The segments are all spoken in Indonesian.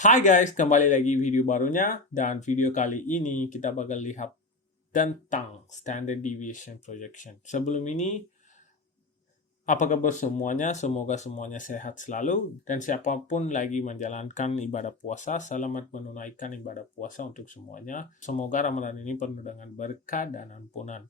Hai guys, kembali lagi video barunya dan video kali ini kita bakal lihat tentang standard deviation projection. Sebelum ini, apa kabar semuanya? Semoga semuanya sehat selalu dan siapapun lagi menjalankan ibadah puasa, selamat menunaikan ibadah puasa untuk semuanya. Semoga Ramadan ini penuh dengan berkah dan ampunan.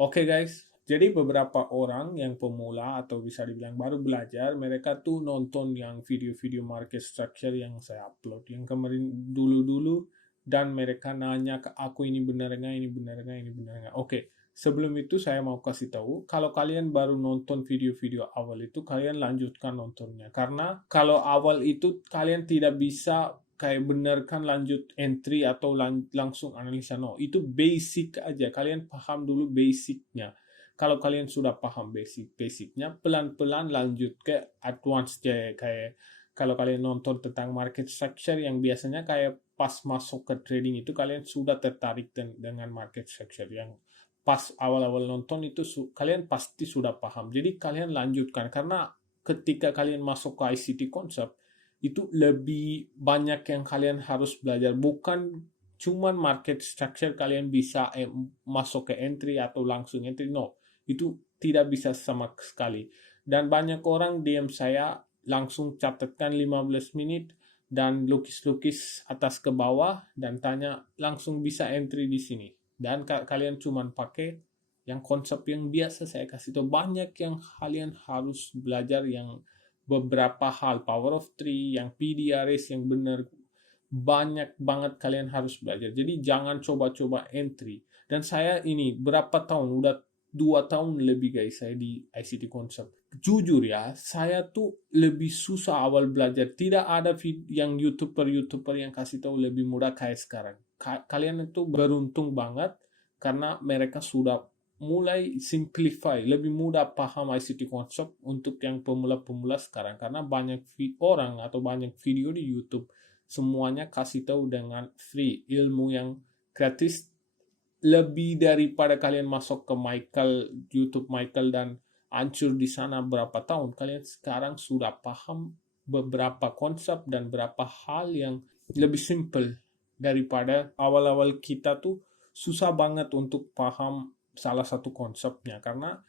Oke guys, jadi beberapa orang yang pemula atau bisa dibilang baru belajar, mereka tuh nonton yang video-video market structure yang saya upload yang kemarin dulu-dulu dan mereka nanya ke aku ini benar nggak, ini benar nggak, ini benar nggak. Oke, sebelum itu saya mau kasih tahu, kalau kalian baru nonton video-video awal itu, kalian lanjutkan nontonnya. Karena kalau awal itu kalian tidak bisa kayak benarkan lanjut entry atau langsung analisa. No, itu basic aja. Kalian paham dulu basicnya. Kalau kalian sudah paham basicnya, pelan-pelan lanjut ke advance kayak kalau kalian nonton tentang market structure yang biasanya kayak pas masuk ke trading itu kalian sudah tertarik dengan market structure yang pas awal-awal nonton itu kalian pasti sudah paham. Jadi kalian lanjutkan karena ketika kalian masuk ke ICT Concept itu lebih banyak yang kalian harus belajar. Bukan cuman market structure kalian bisa masuk ke entry atau langsung entry. No, itu tidak bisa sama sekali. Dan banyak orang DM saya langsung catatkan 15 menit dan lukis-lukis atas ke bawah dan tanya langsung bisa entry di sini. Dan kalian cuman pakai yang konsep yang biasa saya kasih tahu. Banyak yang kalian harus belajar yang beberapa hal power of three, yang PDRS yang benar, banyak banget kalian harus belajar. Jadi jangan coba-coba entry. Dan saya ini berapa tahun, udah 2 tahun lebih guys saya di ICT Concept. Jujur ya, saya tuh lebih susah awal belajar. Tidak ada yang YouTuber yang kasih tahu lebih mudah kayak sekarang. Kalian itu beruntung banget karena mereka sudah mulai simplify, lebih mudah paham ICT Concept untuk yang pemula-pemula sekarang. Karena banyak orang atau banyak video di YouTube semuanya kasih tahu dengan free, ilmu yang gratis. Lebih daripada kalian masuk ke YouTube Michael dan hancur di sana berapa tahun, kalian sekarang sudah paham beberapa konsep dan beberapa hal yang lebih simple daripada awal-awal kita tuh susah banget untuk paham salah satu konsepnya karena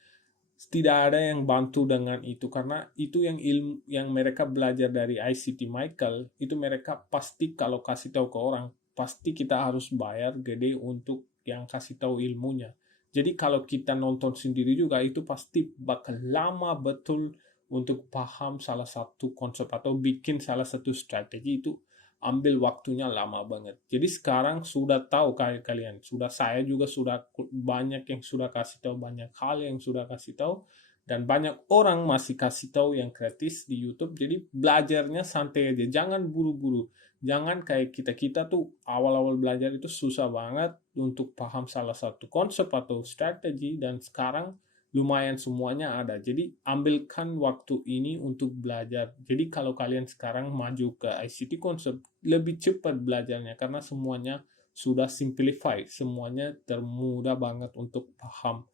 tidak ada yang bantu dengan itu karena itu yang ilmu yang mereka belajar dari ICT Michael itu mereka pasti kalau kasih tahu ke orang pasti kita harus bayar gede untuk yang kasih tahu ilmunya. Jadi kalau kita nonton sendiri juga itu pasti bakal lama betul untuk paham salah satu konsep atau bikin salah satu strategi itu ambil waktunya lama banget. Jadi sekarang sudah tahu kalian, saya juga sudah banyak yang sudah kasih tahu, banyak hal yang sudah kasih tahu dan banyak orang masih kasih tahu yang gratis di YouTube. Jadi belajarnya santai aja, jangan buru-buru. Jangan kayak kita tuh awal-awal belajar itu susah banget untuk paham salah satu konsep atau strategi dan sekarang lumayan semuanya ada. Jadi ambilkan waktu ini untuk belajar. Jadi kalau kalian sekarang maju ke ICT Concept, lebih cepat belajarnya karena semuanya sudah simplify, semuanya termudah banget untuk paham.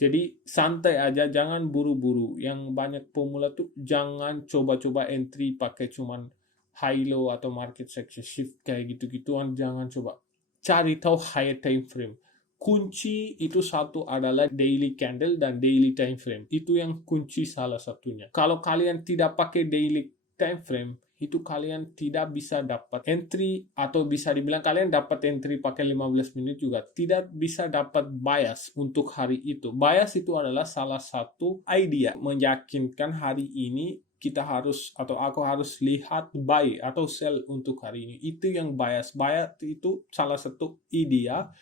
Jadi santai aja, jangan buru-buru. Yang banyak pemula tuh jangan coba-coba entry pakai cuman high low atau market section shift kayak gitu-gituan, jangan coba. Cari tahu higher time frame. Kunci itu satu adalah daily candle dan daily time frame. Itu yang kunci salah satunya. Kalau kalian tidak pakai daily time frame, itu kalian tidak bisa dapat entry atau bisa dibilang kalian dapat entry pakai 15 menit juga tidak bisa dapat bias untuk hari itu. Bias itu adalah salah satu idea meyakinkan hari ini kita harus atau aku harus lihat buy atau sell untuk hari ini. Itu yang bias. Bias itu salah satu idea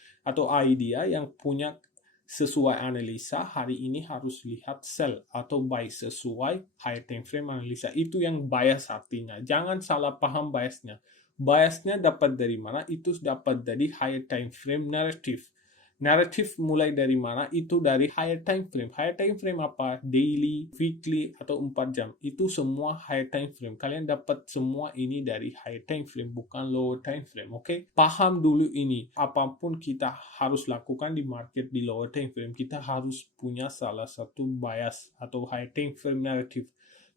yang punya sesuai analisa hari ini harus lihat sell atau buy sesuai high time frame analisa. Itu yang bias artinya. Jangan salah paham biasnya. Biasnya dapat dari mana? Itu dapat dari high time frame narrative. Naratif mulai dari mana? Itu dari higher time frame. Higher time frame apa? Daily, weekly, atau 4 jam. Itu semua higher time frame. Kalian dapat semua ini dari higher time frame, bukan lower time frame. Oke? Paham dulu ini. Apapun kita harus lakukan di market di lower time frame, kita harus punya salah satu bias atau higher time frame narrative.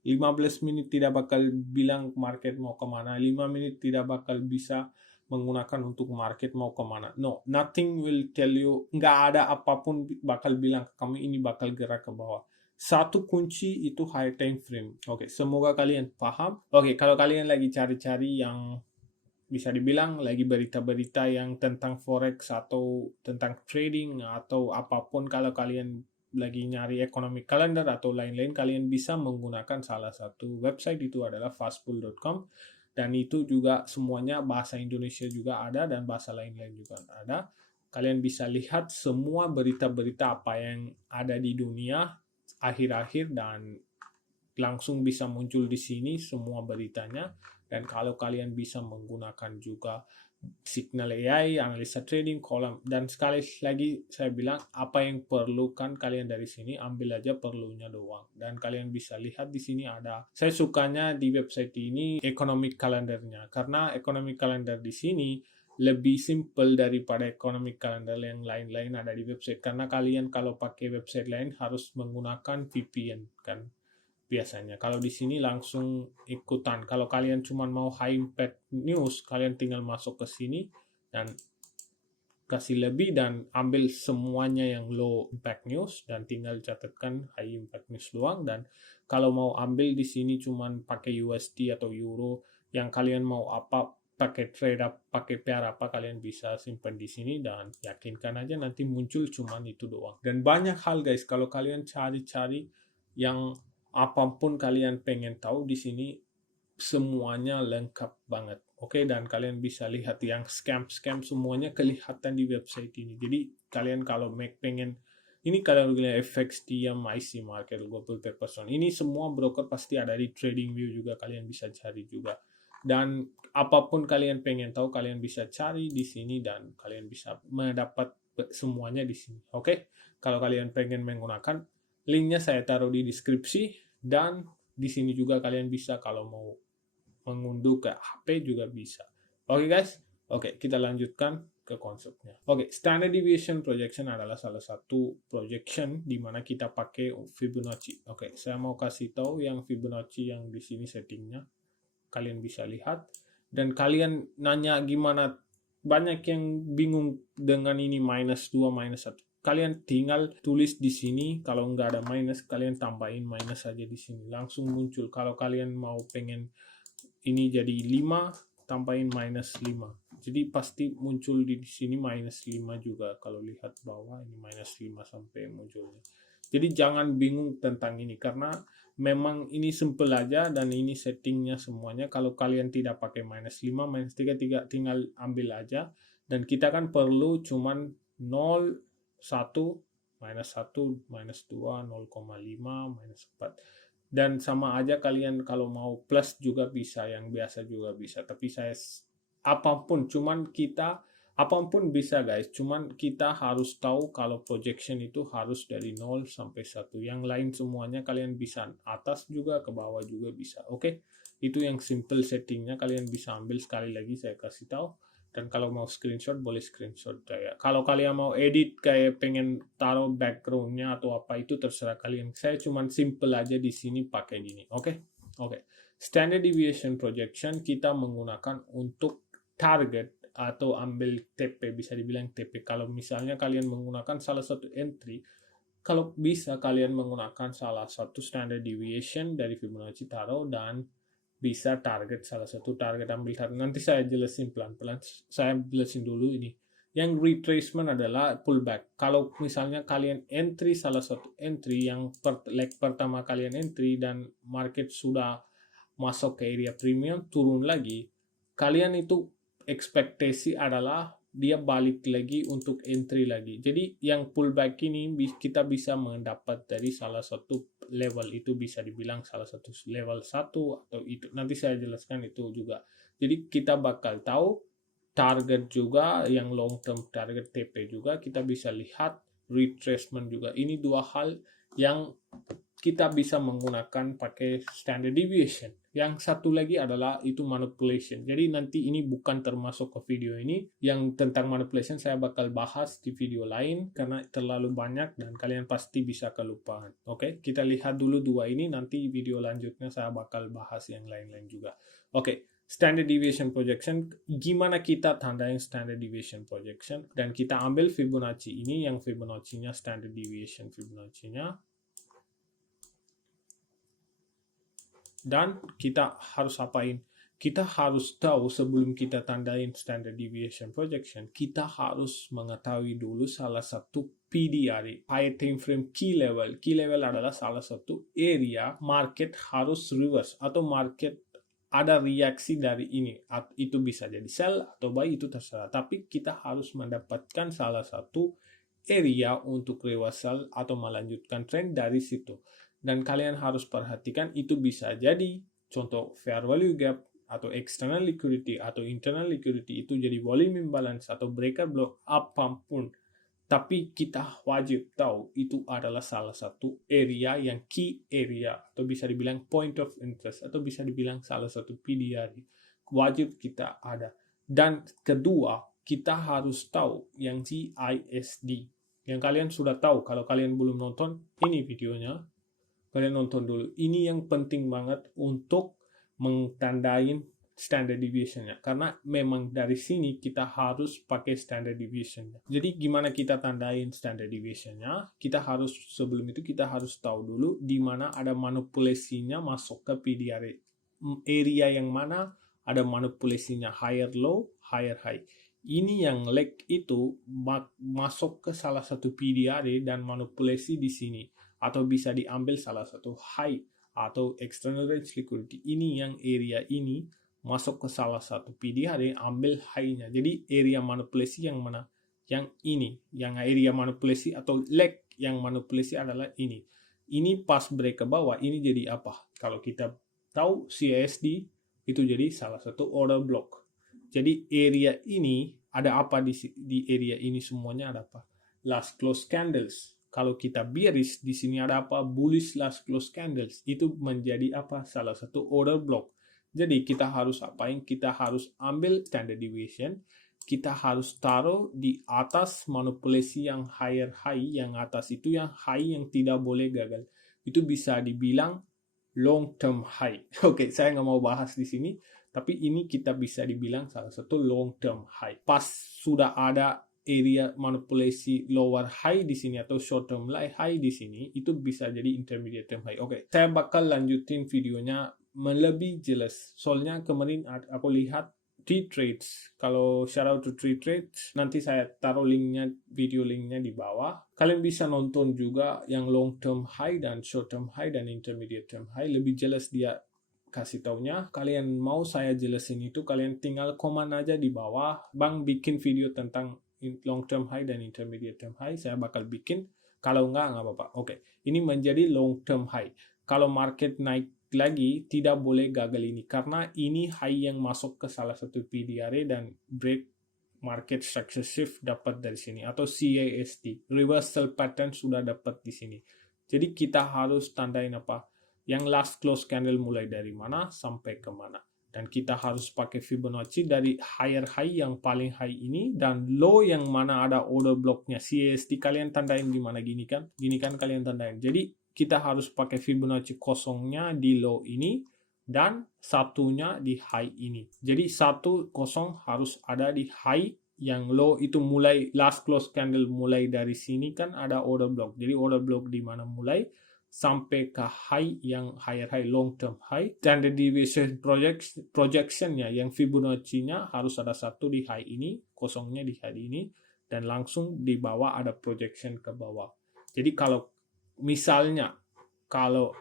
15 menit tidak bakal bilang market mau kemana, 5 menit tidak bakal bisa menggunakan untuk market mau kemana. No, nothing will tell you, nggak ada apapun bakal bilang kamu ini bakal gerak ke bawah. Satu kunci itu high time frame. Oke, semoga kalian paham. Oke, kalau kalian lagi cari-cari yang bisa dibilang lagi berita-berita yang tentang forex atau tentang trading atau apapun, kalau kalian lagi nyari economic calendar atau lain-lain, kalian bisa menggunakan salah satu website, itu adalah fastpool.com, dan itu juga semuanya bahasa Indonesia juga ada dan bahasa lain-lain juga ada. Kalian bisa lihat semua berita-berita apa yang ada di dunia akhir-akhir dan langsung bisa muncul di sini semua beritanya. Dan kalau kalian bisa menggunakan juga Signal AI, analisa trading, kolam, dan sekali lagi saya bilang, apa yang perlukan kalian dari sini, ambil aja perlunya doang. Dan kalian bisa lihat di sini ada, saya sukanya di website ini economic calendarnya, karena economic calendar di sini lebih simple daripada economic calendar yang lain-lain ada di website, karena kalian kalau pakai website lain harus menggunakan VPN kan biasanya. Kalau di sini langsung ikutan. Kalau kalian cuma mau high impact news, kalian tinggal masuk ke sini dan kasih lebih dan ambil semuanya yang low impact news dan tinggal catatkan high impact news doang. Dan kalau mau ambil di sini cuma pakai USD atau Euro, yang kalian mau apa, pakai trade up, pakai pair apa, kalian bisa simpan di sini dan yakinkan aja nanti muncul cuman itu doang. Dan banyak hal guys, kalau kalian cari-cari yang apapun kalian pengen tahu di sini semuanya lengkap banget. Oke, dan kalian bisa lihat yang scam semuanya kelihatan di website ini. Jadi kalian kalau pengen ini, kalian bilang FX, diam, IC market, global paper zone. Ini semua broker pasti ada di TradingView juga, kalian bisa cari juga. Dan apapun kalian pengen tahu, kalian bisa cari di sini dan kalian bisa mendapat semuanya di sini. Oke, kalau kalian pengen menggunakan, linknya saya taruh di deskripsi, dan di sini juga kalian bisa kalau mau mengunduh ke HP juga bisa. Oke guys, oke kita lanjutkan ke konsepnya. Oke, standard deviation projection adalah salah satu projection di mana kita pakai Fibonacci. Oke, saya mau kasih tahu yang Fibonacci yang di sini settingnya. Kalian bisa lihat dan kalian nanya gimana, banyak yang bingung dengan ini minus 2, minus 1. Kalian tinggal tulis di sini, kalau nggak ada minus, kalian tambahin minus saja di sini. Langsung muncul. Kalau kalian mau pengen ini jadi 5, tambahin minus 5. Jadi pasti muncul di sini minus 5 juga. Kalau lihat bawah ini minus 5 sampai munculnya. Jadi jangan bingung tentang ini, karena memang ini simple aja dan ini settingnya semuanya. Kalau kalian tidak pakai minus 5, minus 3, tinggal ambil aja. Dan kita kan perlu cuman 0, 1, minus 1, minus 2, 0,5, minus 4. Dan sama aja kalian kalau mau plus juga bisa, yang biasa juga bisa. Tapi saya apapun, cuman kita apapun bisa guys, cuman kita harus tahu kalau projection itu harus dari 0 sampai 1. Yang lain semuanya kalian bisa atas juga, ke bawah juga bisa. Oke, itu yang simple settingnya, kalian bisa ambil. Sekali lagi saya kasih tahu. Dan kalau mau screenshot boleh screenshot ya. Kalau kalian mau edit kayak pengen taruh backgroundnya atau apa, itu terserah kalian. Saya cuman simple aja di sini pakai gini. Oke. Standard deviation projection kita menggunakan untuk target atau ambil TP, bisa dibilang TP. Kalau misalnya kalian menggunakan salah satu entry, kalau bisa kalian menggunakan salah satu standard deviation dari Fibonacci taruh dan bisa target, salah satu target ambil target. Nanti saya jelasin pelan-pelan. Saya jelasin dulu ini. Yang retracement adalah pullback. Kalau misalnya kalian entry salah satu entry yang leg pertama kalian entry dan market sudah masuk ke area premium, turun lagi, kalian itu ekspektasi adalah dia balik lagi untuk entry lagi. Jadi yang pullback ini kita bisa mendapat dari salah satu level, itu bisa dibilang salah satu level 1 atau itu. Nanti saya jelaskan itu juga. Jadi kita bakal tahu target juga, yang long term target TP juga kita bisa lihat, retracement juga. Ini dua hal yang kita bisa menggunakan pakai standard deviation. Yang satu lagi adalah itu manipulation. Jadi nanti ini bukan termasuk ke video ini. Yang tentang manipulation saya bakal bahas di video lain karena terlalu banyak dan kalian pasti bisa kelupaan. Oke, kita lihat dulu dua ini, nanti video lanjutnya saya bakal bahas yang lain-lain juga. Oke, standard deviation projection, gimana kita tandain standard deviation projection, dan kita ambil Fibonacci ini, yang Fibonacci-nya standard deviation Fibonacci-nya. Dan kita harus apain? Kita harus tahu sebelum kita tandain standard deviation projection, kita harus mengetahui dulu salah satu PDRA, high time frame key level. Key level adalah salah satu area market harus reverse atau market ada reaksi dari ini. Itu bisa jadi sell atau buy, itu terserah. Tapi kita harus mendapatkan salah satu area untuk reversal atau melanjutkan trend dari situ. Dan kalian harus perhatikan itu bisa jadi contoh fair value gap atau external liquidity atau internal liquidity, itu jadi volume imbalance atau breaker block, apapun. Tapi kita wajib tahu itu adalah salah satu area yang key area atau bisa dibilang point of interest atau bisa dibilang salah satu PDR. Wajib kita ada. Dan kedua, kita harus tahu yang GISD. Yang kalian sudah tahu, kalau kalian belum nonton, ini videonya. Kalian nonton dulu. Ini yang penting banget untuk mentandain standard deviation-nya. Karena memang dari sini kita harus pakai standard deviation-nya. Jadi gimana kita tandain standard deviation-nya? Kita harus, sebelum itu kita harus tahu dulu di mana ada manipulasinya masuk ke PDRA. Area yang mana ada manipulasinya higher low, higher high. Ini yang leg itu masuk ke salah satu PDRA dan manipulasi di sini. Atau bisa diambil salah satu high atau external range liquidity. Ini yang area ini masuk ke salah satu PDRA, ambil high-nya. Jadi area manipulasi yang mana? Yang ini. Yang area manipulasi atau leg yang manipulasi adalah ini. Ini pas break ke bawah, ini jadi apa? Kalau kita tahu CASD itu jadi salah satu order block. Jadi area ini ada apa di area ini semuanya ada apa? Last close candles. Kalau kita bearish, di sini ada apa? Bullish last close candles. Itu menjadi apa? Salah satu order block. Jadi kita harus apain? Kita harus ambil standard deviation. Kita harus taruh di atas manipulasi yang higher high. Yang atas itu yang high yang tidak boleh gagal. Itu bisa dibilang long term high. Oke, saya nggak mau bahas di sini. Tapi ini kita bisa dibilang salah satu long term high. Pas sudah ada area manipulasi lower high di sini atau short term high di sini, itu bisa jadi intermediate term high. Oke, saya bakal lanjutin videonya lebih jelas. Soalnya kemarin aku lihat T-Trades. Kalau shout out to T-Trades, nanti saya taruh linknya, video linknya di bawah. Kalian bisa nonton juga yang long term high dan short term high dan intermediate term high. Lebih jelas dia kasih taunya. Kalian mau saya jelasin itu, kalian tinggal komen aja di bawah. Bang bikin video tentang long term high dan intermediate term high, saya bakal bikin. Kalau nggak apa-apa. Oke, ini menjadi long term high. Kalau market naik lagi, tidak boleh gagal ini. Karena ini high yang masuk ke salah satu PDRA dan break market successive dapat dari sini. Atau CASD, reversal pattern sudah dapat di sini. Jadi kita harus tandain apa? Yang last close candle mulai dari mana sampai ke mana. Dan kita harus pakai Fibonacci dari higher high yang paling high ini dan low yang mana ada order blocknya. CASD kalian tandain gimana, gini kan? Gini kan kalian tandain. Jadi kita harus pakai Fibonacci kosongnya di low ini dan satunya di high ini. Jadi 1, 0 harus ada di high. Yang low itu mulai last close candle mulai dari sini kan ada order block. Jadi order block di mana mulai sampai ke high yang higher high, long term high. Standard deviation projection-nya yang Fibonacci-nya harus ada satu di high ini, kosongnya di high ini, dan langsung di bawah ada projection ke bawah. Jadi kalau misalnya kalau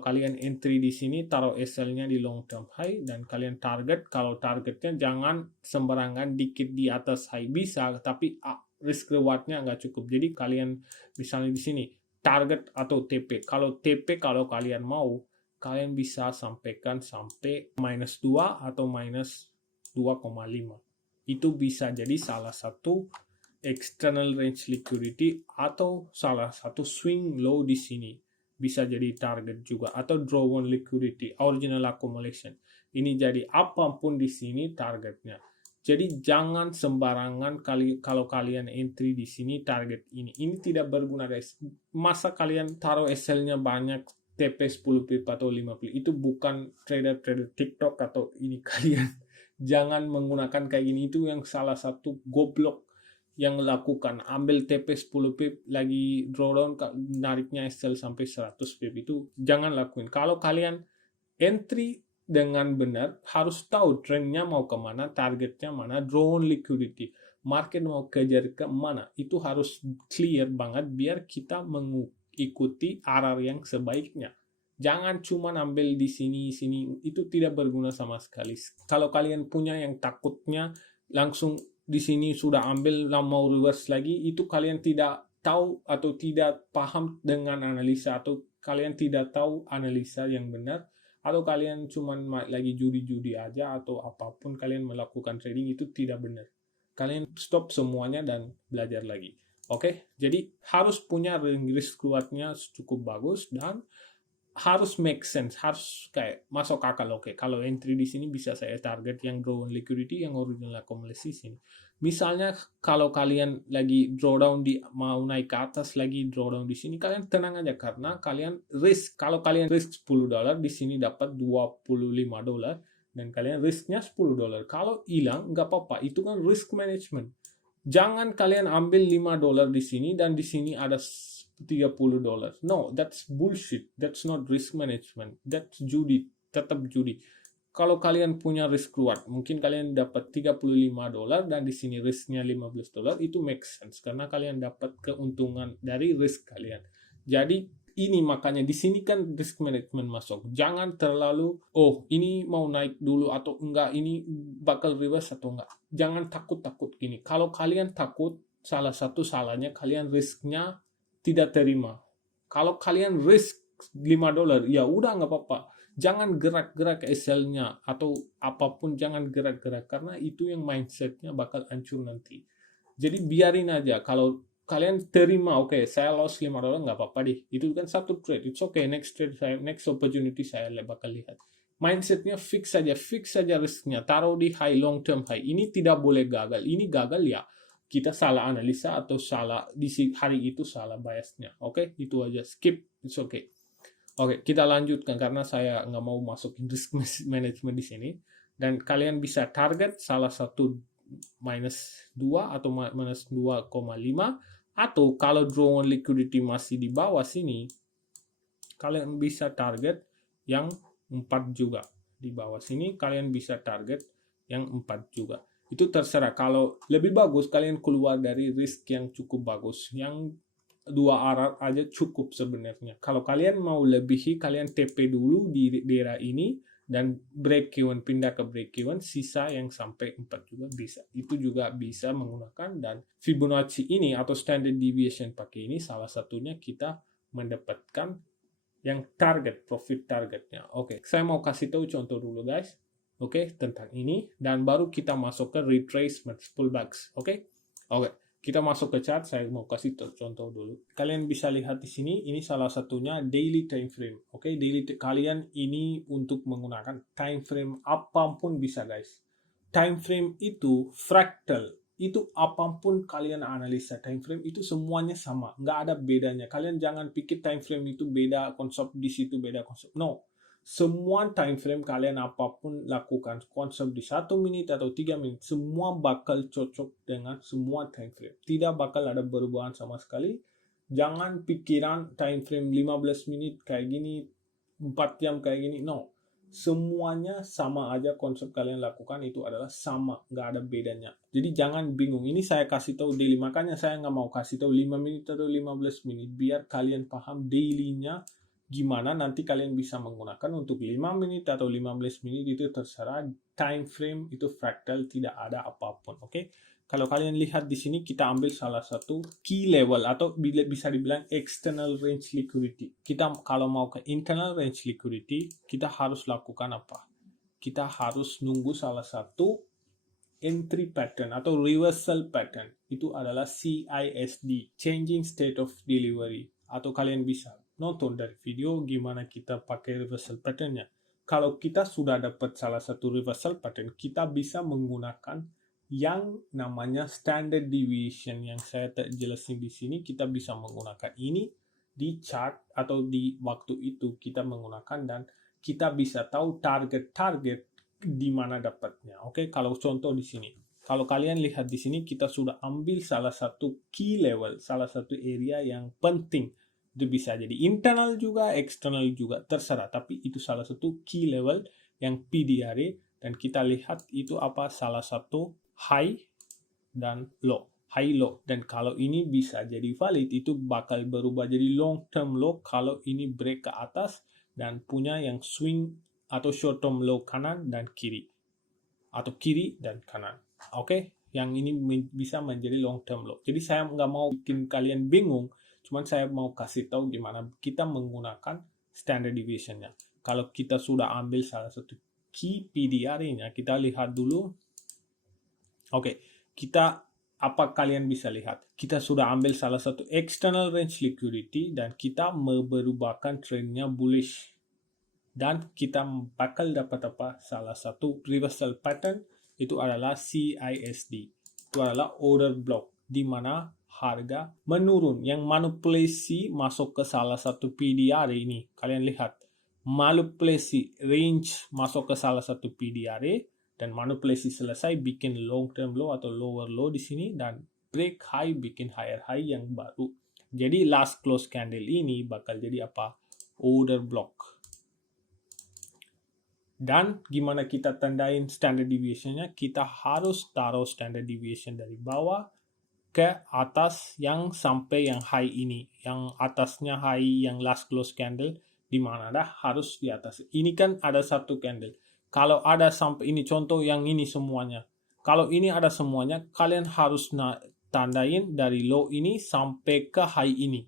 kalian entry di sini, taruh SL-nya di long term high dan kalian target, kalau targetnya jangan sembarangan dikit di atas high, bisa, tapi risk reward-nya nggak cukup. Jadi kalian misalnya di sini target atau TP. Kalau TP, kalau kalian mau, kalian bisa sampaikan sampai -2 atau -2,5. Itu bisa jadi salah satu external range liquidity atau salah satu swing low di sini. bisa jadi target juga, atau drawn liquidity, original accumulation. Ini jadi apapun di sini targetnya. Jadi jangan sembarangan kalau kalian entry di sini target ini. Ini tidak berguna guys. Masa kalian taruh SL-nya banyak, TP 10 pip atau 5 pip. Itu bukan trader-trader TikTok atau ini kalian. Jangan menggunakan kayak gini. Itu yang salah satu goblok yang lakukan. Ambil TP 10 pip lagi drawdown, nariknya SL sampai 100 pip. Itu jangan lakuin. Kalau kalian entry dengan benar, harus tahu trendnya mau kemana, targetnya mana, drawn liquidity, market mau kejar ke mana. Itu harus clear banget biar kita mengikuti arah yang sebaiknya. Jangan cuma ambil di sini, itu tidak berguna sama sekali. Kalau kalian punya yang takutnya langsung di sini sudah ambil, mau reverse lagi, itu kalian tidak tahu atau tidak paham dengan analisa, atau kalian tidak tahu analisa yang benar, atau kalian cuma lagi judi-judi aja, atau apapun kalian melakukan trading, itu tidak benar. Kalian stop semuanya dan belajar lagi. Oke, jadi harus punya risk rewardnya cukup bagus dan harus make sense, harus kayak masuk akal. Oke, kalau entry di sini bisa saya target yang drawn liquidity, yang original accumulation sini. Misalnya kalau kalian lagi drawdown di mau naik ke atas lagi drawdown di sini, kalian tenang aja karena kalian risk. Kalau kalian risk $10 di sini dapat $25 dan kalian risknya $10. Kalau hilang nggak apa-apa, itu kan risk management. Jangan kalian ambil $5 di sini dan di sini ada $30. No, that's bullshit. That's not risk management. That's judi. Tetap judi. Kalau kalian punya risk reward, mungkin kalian dapat $35 dan di sini risknya $15, itu make sense karena kalian dapat keuntungan dari risk kalian. Jadi ini makanya di sini kan risk management masuk. Jangan terlalu ini mau naik dulu atau enggak, ini bakal reverse atau enggak. Jangan takut-takut gini. Kalau kalian takut, salah satu salahnya kalian risknya tidak terima. Kalau kalian risk $5, ya udah nggak apa-apa. Jangan gerak-gerak SL-nya atau apapun, jangan gerak-gerak karena itu yang mindsetnya bakal hancur nanti. Jadi biarin aja. Kalau kalian terima, oke, saya loss $5, nggak apa-apa deh. Itu kan satu trade. It's okay. Next trade next opportunity saya bakal lihat. Mindsetnya fix saja risknya. Taruh di high, long term high. Ini tidak boleh gagal. Ini gagal ya kita salah analisa atau salah di hari itu, salah biasnya. Oke, itu aja, skip, it's okay. Oke, kita lanjutkan karena saya nggak mau masukin risk management di sini. Dan kalian bisa target salah satu -2 atau -2,5, atau kalau drawn liquidity masih di bawah sini, kalian bisa target yang 4 juga. Di bawah sini kalian bisa target yang 4 juga. Itu terserah. Kalau lebih bagus kalian keluar dari risk yang cukup bagus, yang 2 arah aja cukup sebenarnya. Kalau kalian mau lebihi, kalian TP dulu di daerah ini dan break even, pindah ke break even, sisa yang sampai 4 juga bisa. Itu juga bisa menggunakan, dan Fibonacci ini atau standard deviation pakai ini salah satunya kita mendapatkan yang target, profit targetnya. Oke, saya mau kasih tahu contoh dulu guys. Oke, tentang ini, dan baru kita masuk ke retracement, pullbacks. Oke, kita masuk ke chart. Saya mau kasih contoh dulu. Kalian bisa lihat di sini, ini salah satunya daily time frame. Oke, daily kalian ini untuk menggunakan time frame apapun bisa guys. Time frame itu fractal. Itu apapun kalian analisa time frame itu semuanya sama, nggak ada bedanya. Kalian jangan pikir time frame itu beda konsep, di situ beda konsep. No. Semua time frame kalian apapun lakukan, konsep di 1 menit atau 3 menit, semua bakal cocok dengan semua time frame. Tidak bakal ada perubahan sama sekali. Jangan pikiran time frame 15 menit kayak gini, 4 jam kayak gini. No. Semuanya sama aja, konsep kalian lakukan itu adalah sama, nggak ada bedanya. Jadi jangan bingung. Ini saya kasih tahu daily, makanya saya nggak mau kasih tahu 5 menit atau 15 menit, biar kalian paham daily-nya gimana. Nanti kalian bisa menggunakan untuk 5 menit atau 15 menit, itu terserah. Time frame itu fractal, tidak ada apapun. Oke. Kalau kalian lihat di sini, kita ambil salah satu key level atau bisa dibilang external range liquidity. Kita kalau mau ke internal range liquidity, kita harus lakukan apa? Kita harus nunggu salah satu entry pattern atau reversal pattern. Itu adalah CISD, changing state of delivery, atau kalian bisa nonton dari video gimana kita pakai reversal pattern-nya. Kalau kita sudah dapat salah satu reversal pattern, kita bisa menggunakan yang namanya standard deviation yang saya jelasin di sini. Kita bisa menggunakan ini di chart atau di waktu itu kita menggunakan, dan kita bisa tahu target-target di mana dapatnya. Oke, kalau contoh di sini. Kalau kalian lihat di sini, kita sudah ambil salah satu key level, salah satu area yang penting. Itu bisa jadi internal juga, eksternal juga, terserah. Tapi itu salah satu key level yang PDRA, dan kita lihat itu apa, salah satu high dan low. High low. Dan kalau ini bisa jadi valid, itu bakal berubah jadi long term low kalau ini break ke atas dan punya yang swing atau short term low kanan dan kiri. Atau kiri dan kanan. Oke, yang ini bisa menjadi long term low. Jadi saya nggak mau bikin kalian bingung, cuman saya mau kasih tahu gimana kita menggunakan standard deviation-nya. Kalau kita sudah ambil salah satu key PDRA-nya, kita lihat dulu. Oke, apa kalian bisa lihat? Kita sudah ambil salah satu external range liquidity dan kita berubahkan trendnya bullish. Dan kita bakal dapat apa? Salah satu reversal pattern, itu adalah CISD. Itu adalah order block, di mana harga menurun. Yang manipulasi masuk ke salah satu PDRA ini. Kalian lihat, manipulasi range masuk ke salah satu PDRA, dan manipulasi selesai bikin long term low atau lower low di sini, dan break high bikin higher high yang baru. Jadi last close candle ini bakal jadi apa? Order block. Dan gimana kita tandain standard deviation-nya? Kita harus taruh standard deviation dari bawah ke atas yang sampai yang high ini. Yang atasnya high yang last close candle, di mana dah harus di atas. Ini kan ada satu candle. Kalau ada sampai ini, contoh yang ini semuanya. Kalau ini ada semuanya, kalian harus tandain dari low ini sampai ke high ini.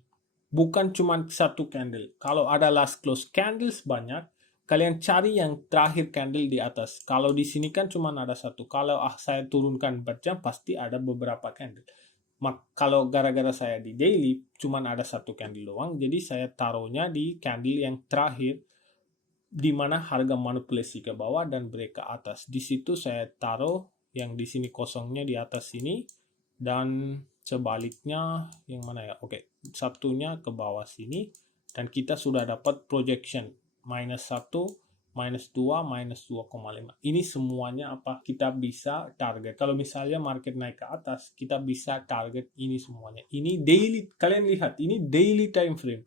Bukan cuma satu candle. Kalau ada last close candles banyak, kalian cari yang terakhir candle di atas. Kalau di sini kan cuma ada satu. Kalau saya turunkan 4 jam, pasti ada beberapa candle. Kalau gara-gara saya di daily, cuma ada satu candle doang, jadi saya taruhnya di candle yang terakhir, di mana harga manipulasi ke bawah dan break ke atas. Di situ saya taruh yang di sini kosongnya di atas sini, dan sebaliknya yang mana ya? Oke, satunya ke bawah sini, dan kita sudah dapat projection minus 1, minus 2, minus 2,5. Ini semuanya apa? Kita bisa target. Kalau misalnya market naik ke atas, kita bisa target ini semuanya. Ini daily, kalian lihat, ini daily time frame.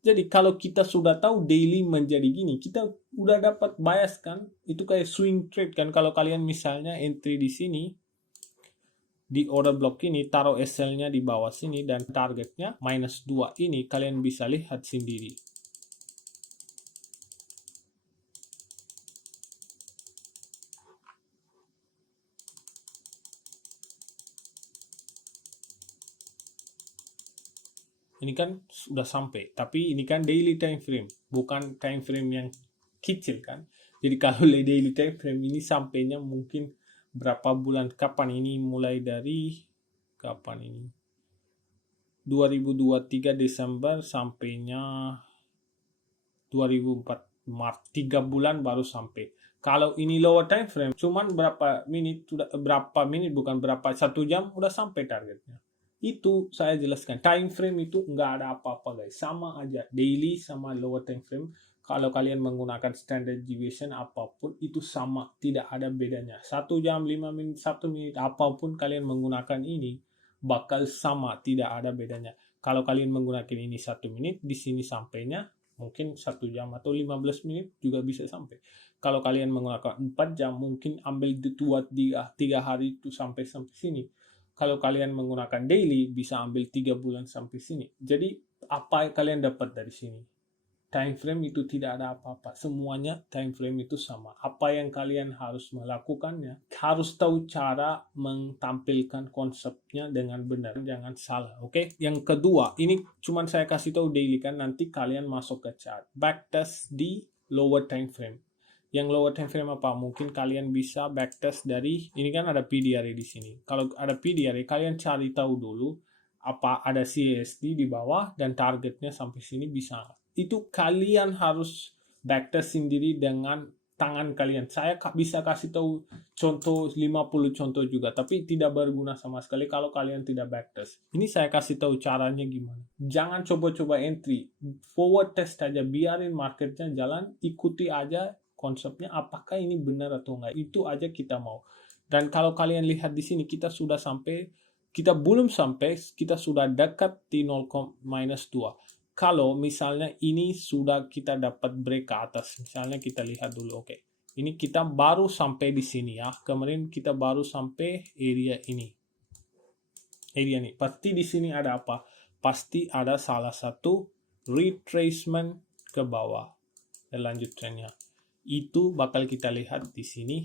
Jadi kalau kita sudah tahu daily menjadi gini, kita udah dapat bias kan? Itu kayak swing trade kan. Kalau kalian misalnya entry di sini, di order block ini, taruh SL-nya di bawah sini, dan targetnya minus 2 ini, kalian bisa lihat sendiri. Ini kan sudah sampai, tapi ini kan daily time frame, bukan time frame yang kecil kan. Jadi kalau daily time frame ini sampainya mungkin berapa bulan, kapan ini, mulai dari kapan ini, 2023 Desember sampainya 2004 Maret, 3 bulan baru sampai. Kalau ini lower time frame, cuman berapa menit, bukan berapa, 1 jam udah sampai targetnya. Itu saya jelaskan, time frame itu nggak ada apa-apa guys, sama aja daily sama lower time frame. Kalau kalian menggunakan standard deviation apapun, itu sama, tidak ada bedanya. 1 jam, 5 menit, 1 menit, apapun kalian menggunakan ini bakal sama, tidak ada bedanya. Kalau kalian menggunakan ini 1 menit, di sini sampainya mungkin 1 jam atau 15 menit juga bisa sampai. Kalau kalian menggunakan 4 jam, mungkin ambil 2-3 hari itu sampai sini. Kalau kalian menggunakan daily, bisa ambil 3 bulan sampai sini. Jadi, apa yang kalian dapat dari sini? Time frame itu tidak ada apa-apa. Semuanya time frame itu sama. Apa yang kalian harus melakukannya, harus tahu cara mentampilkan konsepnya dengan benar. Jangan salah, oke? Yang kedua, ini cuma saya kasih tahu daily kan, nanti kalian masuk ke chart. Backtest di lower time frame. Yang lower time frame apa? Mungkin kalian bisa backtest dari, ini kan ada PDRA di sini. Kalau ada PDRA, kalian cari tahu dulu apa ada CSD di bawah dan targetnya sampai sini bisa. itu kalian harus backtest sendiri dengan tangan kalian. Saya bisa kasih tahu contoh 50 contoh juga, tapi tidak berguna sama sekali kalau kalian tidak backtest. Ini saya kasih tahu caranya gimana. Jangan coba-coba entry, forward test aja, biarin marketnya jalan, ikuti aja konsepnya apakah ini benar atau enggak. Itu aja kita mau. Dan kalau kalian lihat di sini kita belum sampai, kita sudah dekat di 0,2. Kalau misalnya ini sudah kita dapat break ke atas, misalnya kita lihat dulu, oke. Ini kita baru sampai di sini ya. Kemarin kita baru sampai area ini. Area ini. Pasti di sini ada apa? Pasti ada salah satu retracement ke bawah. Dan lanjut trennya. Itu bakal kita lihat di sini.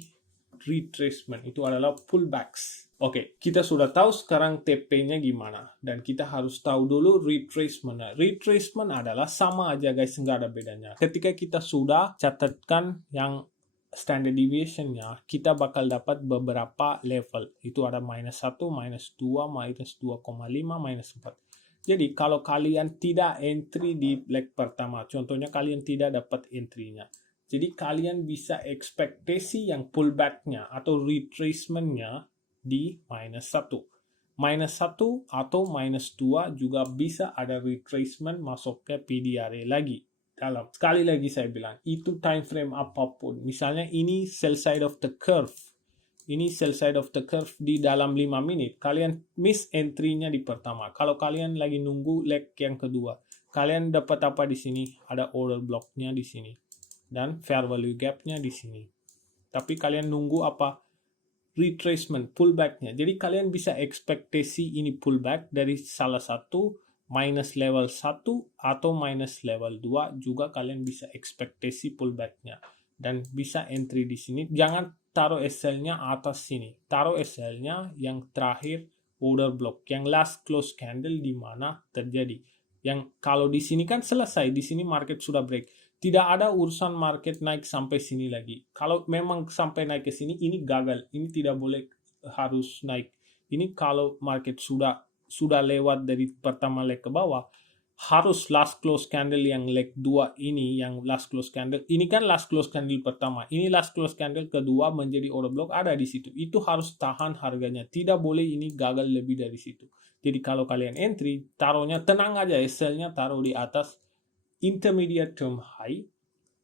Retracement itu adalah pullbacks. Oke, kita sudah tahu sekarang TP-nya gimana. Dan kita harus tahu dulu retracement. Retracement adalah sama aja guys, nggak ada bedanya. Ketika kita sudah catatkan yang standard deviation-nya, kita bakal dapat beberapa level. Itu ada minus 1, minus 2, minus 2,5, minus 4. Jadi kalau kalian tidak entry di leg pertama, contohnya kalian tidak dapat entry-nya. Jadi kalian bisa ekspektasi yang pullback-nya atau retracement-nya di minus 1. Minus 1 atau minus 2 juga bisa ada retracement masuknya PDRA lagi. Dalam. Sekali lagi saya bilang, itu time frame apapun. Misalnya ini sell side of the curve. Ini sell side of the curve di dalam 5 menit. Kalian miss entry-nya di pertama. Kalau kalian lagi nunggu leg yang kedua, kalian dapat apa di sini? Ada order block-nya di sini. Dan fair value gap-nya di sini. Tapi kalian nunggu apa? Retracement, pullback-nya. Jadi kalian bisa ekspektasi ini pullback dari salah satu minus level 1 atau minus level 2 juga kalian bisa ekspektasi pullback-nya. Dan bisa entry di sini. Jangan taruh SL-nya atas sini. Taruh SL-nya yang terakhir order block. Yang last close candle di mana terjadi. Yang kalau di sini kan selesai. Di sini market sudah break. Tidak ada urusan market naik sampai sini lagi. Kalau memang sampai naik ke sini, ini gagal. Ini tidak boleh harus naik. Ini kalau market sudah lewat dari pertama leg ke bawah, harus last close candle yang leg 2 ini, yang last close candle. Ini kan last close candle pertama. Ini last close candle kedua menjadi order block ada di situ. Itu harus tahan harganya. Tidak boleh ini gagal lebih dari situ. Jadi kalau kalian entry, taruhnya tenang aja. SL-nya taruh di atas intermediate term high.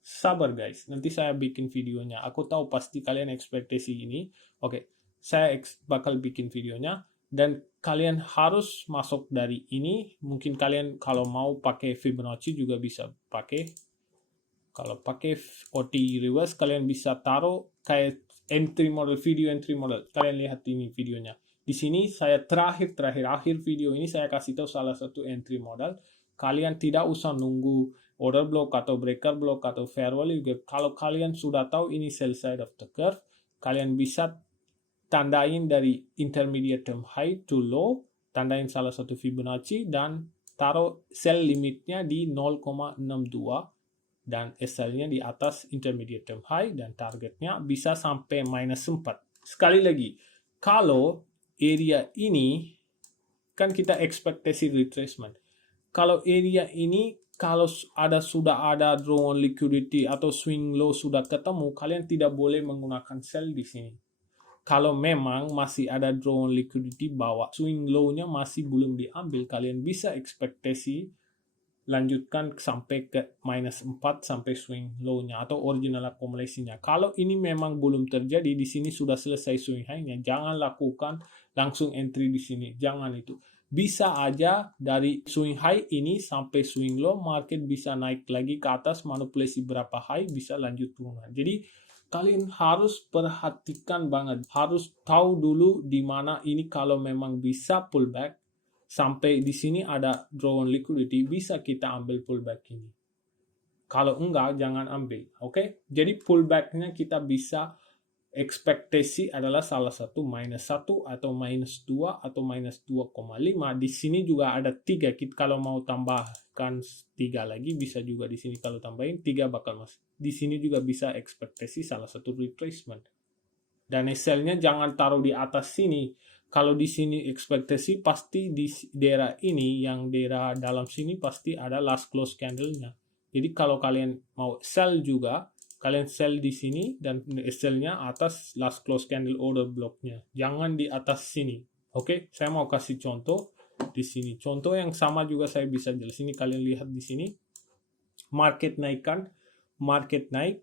Sabar guys, nanti saya bikin videonya. Aku tahu pasti kalian ekspektasi ini. Oke, saya bakal bikin videonya. Dan kalian harus masuk dari ini. Mungkin kalian kalau mau pakai Fibonacci juga bisa pakai. Kalau pakai OT reverse, kalian bisa taruh kayak entry model, video entry model. Kalian lihat ini videonya. Di sini saya akhir video ini saya kasih tahu salah satu entry model. Kalian tidak usah nunggu order block atau breaker block atau fair value gap. Kalau kalian sudah tahu ini sell side of the curve, kalian bisa tandain dari intermediate term high to low, tandain salah satu Fibonacci dan taruh sell limitnya di 0,62 dan SL-nya di atas intermediate term high dan targetnya bisa sampai minus 4. Sekali lagi, kalau area ini kan kita ekspektasi retracement. Kalau area ini, kalau sudah ada draw on liquidity atau swing low sudah ketemu, kalian tidak boleh menggunakan sell di sini. Kalau memang masih ada draw on liquidity bawah, swing low-nya masih belum diambil, kalian bisa ekspektasi lanjutkan sampai ke minus 4 sampai swing low-nya atau original accumulation-nya. Kalau ini memang belum terjadi, di sini sudah selesai swing high-nya, jangan lakukan langsung entry di sini. Jangan itu. Bisa aja dari swing high ini sampai swing low, market bisa naik lagi ke atas, manipulasi berapa high, bisa lanjut turunan. Jadi kalian harus perhatikan banget, harus tahu dulu di mana ini kalau memang bisa pullback, sampai di sini ada draw on liquidity, bisa kita ambil pullback ini. Kalau enggak, jangan ambil. Oke? Jadi pullback-nya kita bisa ekspektasi adalah salah satu minus 1 atau minus 2 atau minus 2,5. Di sini juga ada 3. Kita kalau mau tambahkan 3 lagi bisa juga di sini kalau tambahin 3 bakal masuk. Di sini juga bisa ekspektasi salah satu retracement. Dan SL-nya jangan taruh di atas sini. Kalau di sini ekspektasi pasti di daerah ini, yang daerah dalam sini pasti ada last close candle-nya. Jadi kalau kalian mau sell juga, kalian sell di sini dan sell-nya atas last close candle order block-nya. Jangan di atas sini. Oke, saya mau kasih contoh di sini. Contoh yang sama juga saya bisa jelas. Ini kalian lihat di sini. Market naik kan? Market naik.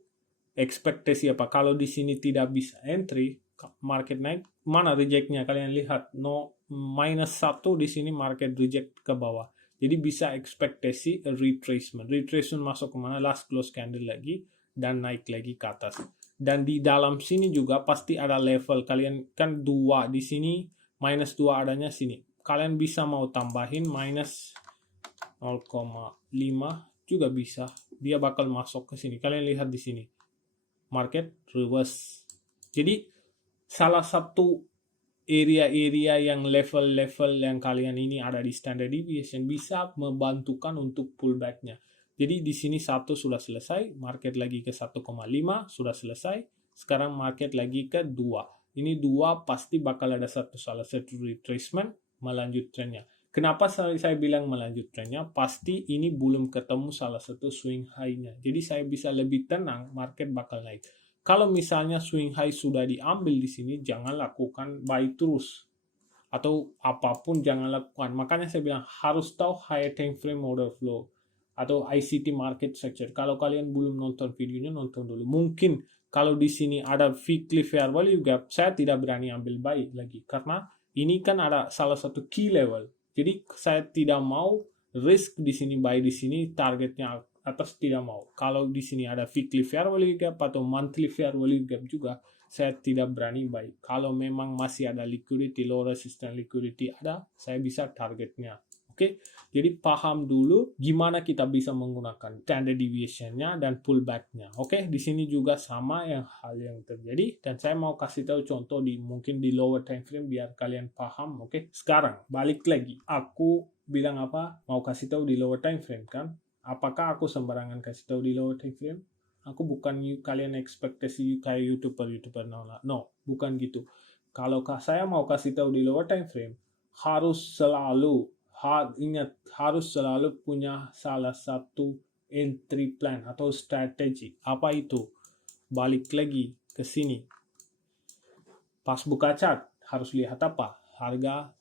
Ekspektasi apa? Kalau di sini tidak bisa entry, market naik, mana reject-nya? Kalian lihat, no, -1 di sini market reject ke bawah. Jadi bisa ekspektasi retracement. Retracement masuk kemana? Last close candle lagi dan naik lagi ke atas. Dan di dalam sini juga pasti ada level. Kalian kan 2 di sini, -2 adanya sini. Kalian bisa mau tambahin -0,5 juga bisa. Dia bakal masuk ke sini. Kalian lihat di sini. Market reverse. Jadi salah satu area-area yang level-level yang kalian ini ada di standard deviation bisa membantukan untuk pullback-nya. Jadi di sini 1 sudah selesai, market lagi ke 1,5 sudah selesai, sekarang market lagi ke 2. Ini 2 pasti bakal ada salah satu retracement melanjut trennya. Kenapa saya bilang melanjut trennya? Pasti ini belum ketemu salah satu swing high-nya. Jadi saya bisa lebih tenang, market bakal naik. Kalau misalnya swing high sudah diambil di sini, jangan lakukan buy terus. Atau apapun jangan lakukan. Makanya saya bilang harus tahu higher time frame order flow. Atau ICT market structure. Kalau kalian belum nonton videonya, nonton dulu. Mungkin kalau di sini ada weekly fair value gap, saya tidak berani ambil buy lagi. Karena ini kan ada salah satu key level. Jadi saya tidak mau risk di sini buy di sini targetnya atas, tidak mau. Kalau di sini ada weekly fair value gap atau monthly fair value gap juga, saya tidak berani buy. Kalau memang masih ada liquidity, low resistance liquidity ada, saya bisa targetnya. Oke, jadi paham dulu gimana kita bisa menggunakan standard deviation-nya dan pullback-nya. Oke, di sini juga sama hal yang terjadi, dan saya mau kasih tahu contoh mungkin di lower time frame biar kalian paham. Oke, sekarang balik lagi. Aku bilang apa? Mau kasih tahu di lower time frame kan? Apakah aku sembarangan kasih tahu di lower time frame? Aku bukan kalian ekspektasi kayak YouTuber no, bukan gitu. Kalau saya mau kasih tahu di lower time frame, harus selalu ingat, harus selalu punya salah satu entry plan atau strategi. Apa itu? Balik lagi ke sini. Pas buka chart, harus lihat apa? Harga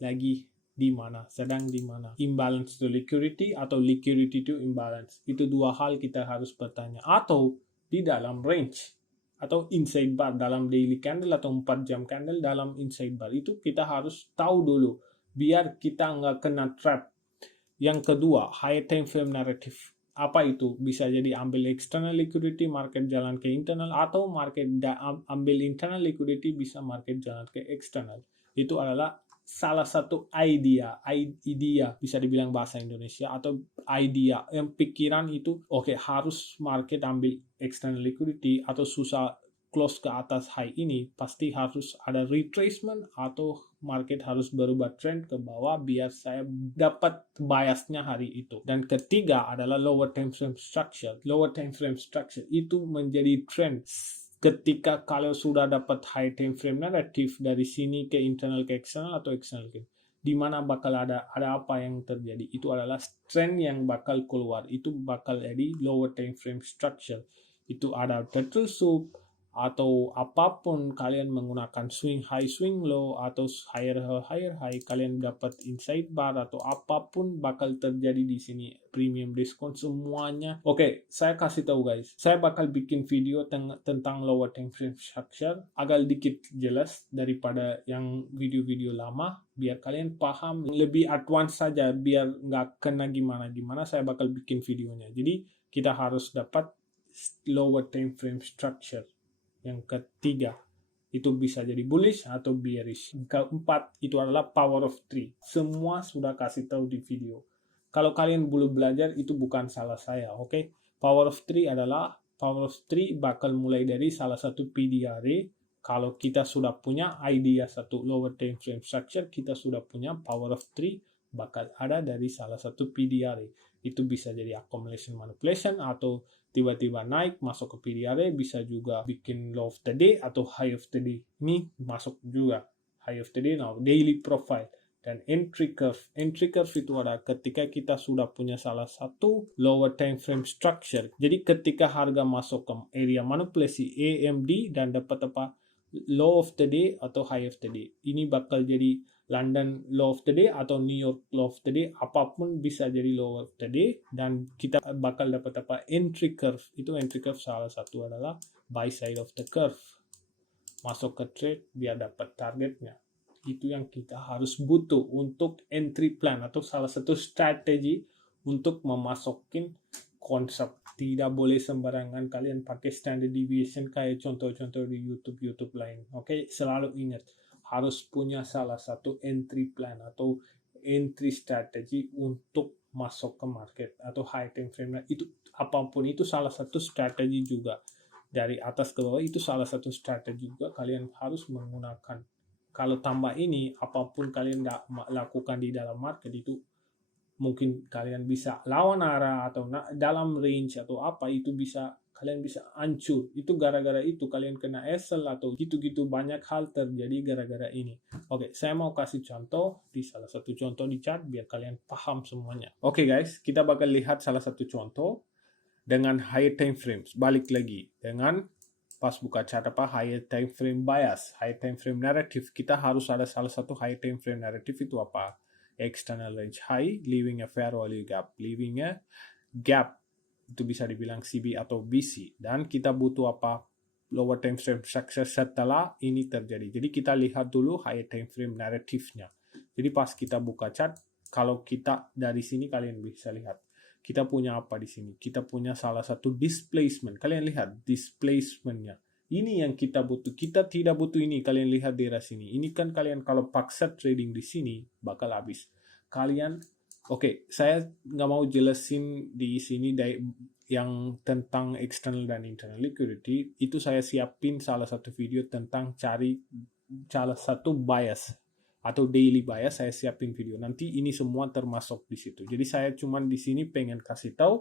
lagi di mana, sedang di mana. Imbalance to liquidity atau liquidity to imbalance. Itu dua hal kita harus bertanya. Atau di dalam range atau inside bar dalam daily candle atau 4 jam candle dalam inside bar. Itu kita harus tahu dulu biar kita nggak kena trap. Yang kedua, high time frame narrative. Apa itu? Bisa jadi ambil external liquidity, market jalan ke internal, atau market ambil internal liquidity, bisa market jalan ke external. Itu adalah salah satu idea bisa dibilang bahasa Indonesia, atau idea yang pikiran itu oke, harus market ambil external liquidity atau susah close ke atas high ini, pasti harus ada retracement atau market harus berubah trend ke bawah biar saya dapat biasnya hari itu. Dan ketiga adalah lower time frame structure. Lower time frame structure itu menjadi trend ketika kalau sudah dapat high time frame narrative dari sini ke internal ke external atau external ke di mana bakal ada apa yang terjadi, itu adalah trend yang bakal keluar, itu bakal jadi lower time frame structure. Itu ada turtle soup atau apapun, kalian menggunakan swing high swing low atau higher high, kalian dapat inside bar atau apapun bakal terjadi di sini, premium discount semuanya. Oke, saya kasih tahu guys, saya bakal bikin video tentang lower time frame structure agak dikit jelas daripada yang video-video lama, biar kalian paham lebih advance saja, biar nggak kena gimana-gimana. Saya bakal bikin videonya. Jadi kita harus dapat lower time frame structure. Yang ketiga, itu bisa jadi bullish atau bearish. Keempat, itu adalah power of three. Semua sudah kasih tahu di video. Kalau kalian belum belajar, itu bukan salah saya, oke? Power of three bakal mulai dari salah satu PDRA. Kalau kita sudah punya idea satu lower time frame structure, kita sudah punya power of three bakal ada dari salah satu PDRA. Itu bisa jadi accumulation manipulation atau tiba-tiba naik masuk ke PDRA, bisa juga bikin low of the day atau high of the day. Ini masuk juga high of the day, daily profile. Dan entry curve. Entry curve itu adalah ketika kita sudah punya salah satu lower time frame structure. Jadi ketika harga masuk ke area manipulasi AMD dan dapat apa? Low of the day atau high of the day. Ini bakal jadi London low of the day atau New York low of the day. Apapun bisa jadi low of the day. Dan kita bakal dapat apa? Entry curve. Itu entry curve salah satu adalah buy side of the curve. Masuk ke trade biar dapat targetnya. Itu yang kita harus butuh untuk entry plan atau salah satu strategi untuk memasukin konsep. Tidak boleh sembarangan kalian pakai standard deviation kayak contoh-contoh di YouTube lain. Oke, selalu ingat harus punya salah satu entry plan atau entry strategi untuk masuk ke market atau high time frame. Itu apapun itu salah satu strategi juga. Dari atas ke bawah itu salah satu strategi juga kalian harus menggunakan. Kalau tambah ini, apapun kalian lakukan di dalam market itu, mungkin kalian bisa lawan arah atau dalam range atau apa, itu bisa kalian bisa hancur. Itu gara-gara itu kalian kena SL atau gitu-gitu banyak hal terjadi gara-gara ini. Oke, saya mau kasih contoh di salah satu contoh di chart biar kalian paham semuanya. Oke guys, kita bakal lihat salah satu contoh dengan higher time frames. Balik lagi dengan pas buka chart apa higher time frame bias, higher time frame narrative, kita harus ada salah satu higher time frame narrative itu apa? External range high, leaving a fair value gap, leaving a gap, itu bisa dibilang CB atau BC. Dan kita butuh apa? Lower time frame structure setelah ini terjadi. Jadi kita lihat dulu higher time frame narrative-nya. Jadi pas kita buka chart, kalau kita dari sini kalian bisa lihat. Kita punya apa di sini? Kita punya salah satu displacement. Kalian lihat displacement-nya. Ini yang kita butuh. Kita tidak butuh ini. Kalian lihat daerah sini. Ini kan kalian kalau paksa trading di sini bakal habis. Kalian, oke, saya nggak mau jelasin di sini yang tentang external dan internal liquidity. Itu saya siapin salah satu video tentang cari salah satu bias atau daily bias, saya siapin video. Nanti ini semua termasuk di situ. Jadi saya cuman di sini pengen kasih tahu